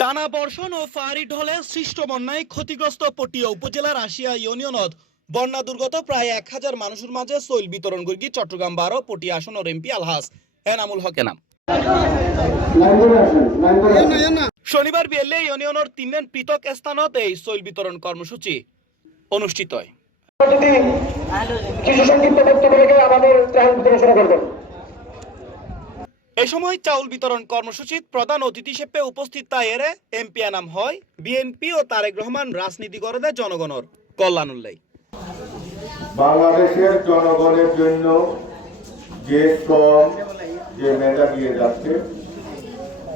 টানা বর্ষণ ও ফাহারি ঢলে সৃষ্ট বন্যায় ক্ষতিগ্রস্ত পটিয়া উপজেলার আশিয়া ইউনিয়নত বন্যা দুর্গত প্রায় 1000 মানুষের মাঝে সইল বিতরণ করি চট্টগ্রাম 12 পটিয়া আসনের এমপি আলহাজ এনামুল হক এনাম। শনিবার বিকেলে ইউনিয়নের 3 পৃথক স্থানত এই সইল বিতরণ কর্মসূচি অনুষ্ঠিত হয়। এই সময় চাউল বিতরণ কর্মসূচিত প্রধান অতিথি হিসেবে উপস্থিত তাইরে এমপি এনাম হয় বিএনপি ও তারেক রহমান রাজনীতি করে জনগণের কল্যাণ উল্লেখ। বাংলাদেশের জনগণের জন্য যে শ্রম যে মেধা দিয়ে যাচ্ছে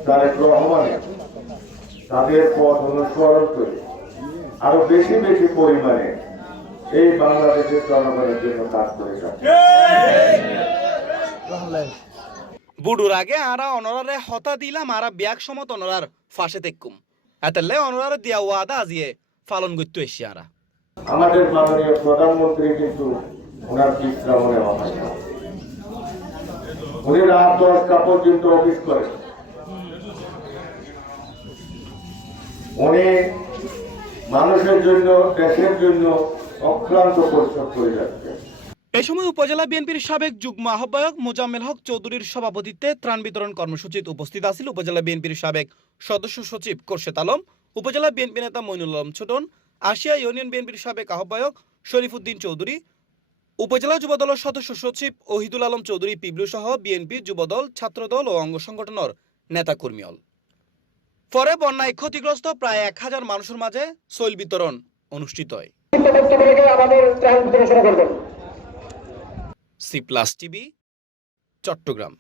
তারেক রহমানের তাদের পথ অনুসরণ করে আরো বেশি বেশি পরিমাণে এই বাংলাদেশের জনগণের জন্য কাজ করে যাচ্ছে। বুড়ুর আগে আরা অনরারে হতা দিলাম আরা ব্যাগ সমত অনরার ফাঁসে তেকুম এতলে অনরার দিয়া ওয়াদা আজিয়ে পালন করতে এসে আরা। আমাদের মাননীয় প্রধানমন্ত্রী কিন্তু ওনার বিশ্রাম নেওয়া হয় না, উনি রাত 10টা পর্যন্ত অফিস করেন। উনি মানুষের জন্য দেশের জন্য অক্লান্ত পরিশ্রম করে যাচ্ছেন। এই সময় উপজেলা বিএনপির সাবেক যুগ্ম আহ্বায়ক মোজাম্মেল হক চৌধুরীর সভাপতিত্বে ত্রাণ বিতরণ কর্মসূচিতে উপস্থিত আছেন উপজেলা বিএনপির সাবেক সদস্য সচিব খোরশেদ আলম, উপজেলা বিএনপি নেতা মইনুল আলম ছোটন, আশিয়া ইউনিয়ন বিএনপির সাবেক আহ্বায়ক শরীফুদ্দিন চৌধুরী, উপজেলা যুবদলের সদস্য সচিব ওহিদুল আলম চৌধুরী পিবলু সহ বিএনপি যুবদল ছাত্রদল ও অঙ্গ সংগঠনের নেতাকর্মীল। পরে বন্যায় ক্ষতিগ্রস্ত প্রায় 1000 মানুষের মাঝে সইল বিতরণ অনুষ্ঠিত হয়। C plus TV, Chittagong.